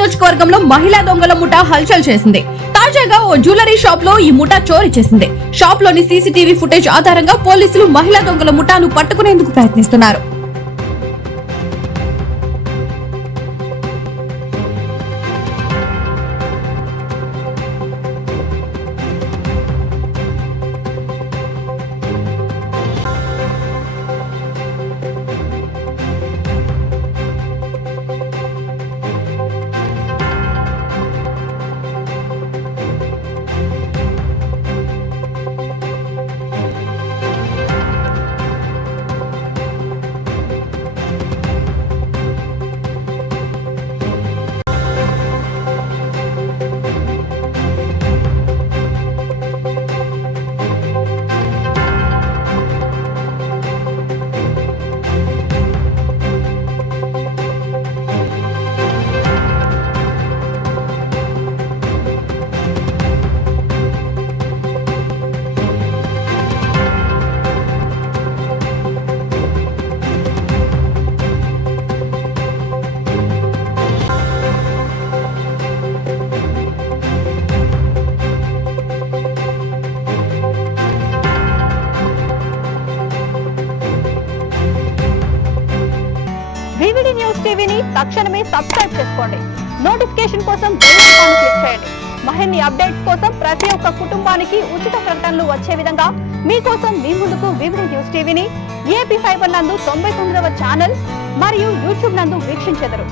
నియోజకవర్గంలో మహిళా దొంగల ముఠా హల్చల్ చేసింది. తాజాగా ఓ జ్యువెలరీ షాప్ లో ఈ ముఠా చోరీ చేసింది. షాప్ లోని సీసీటీవీ ఫుటేజ్ ఆధారంగా పోలీసులు మహిళా దొంగల ముఠాను పట్టుకునేందుకు ప్రయత్నిస్తున్నారు. వివిడి న్యూస్ టీవీని తక్షణమే సబ్స్క్రైబ్ చేసుకోండి. నోటిఫికేషన్ కోసం బెల్ ఐకాన్ క్లిక్ చేయండి. మరిన్ని అప్డేట్స్ కోసం ప్రతి ఒక్క కుటుంబానికి ఉచిత ప్రకటనలు వచ్చే విధంగా మీకోసం మీ ముందుకు వివిడి న్యూస్ టీవీని ఏపీ ఫైబర్ నందు 99వ ఛానల్ మరియు యూట్యూబ్ నందు వీక్షించెదరు.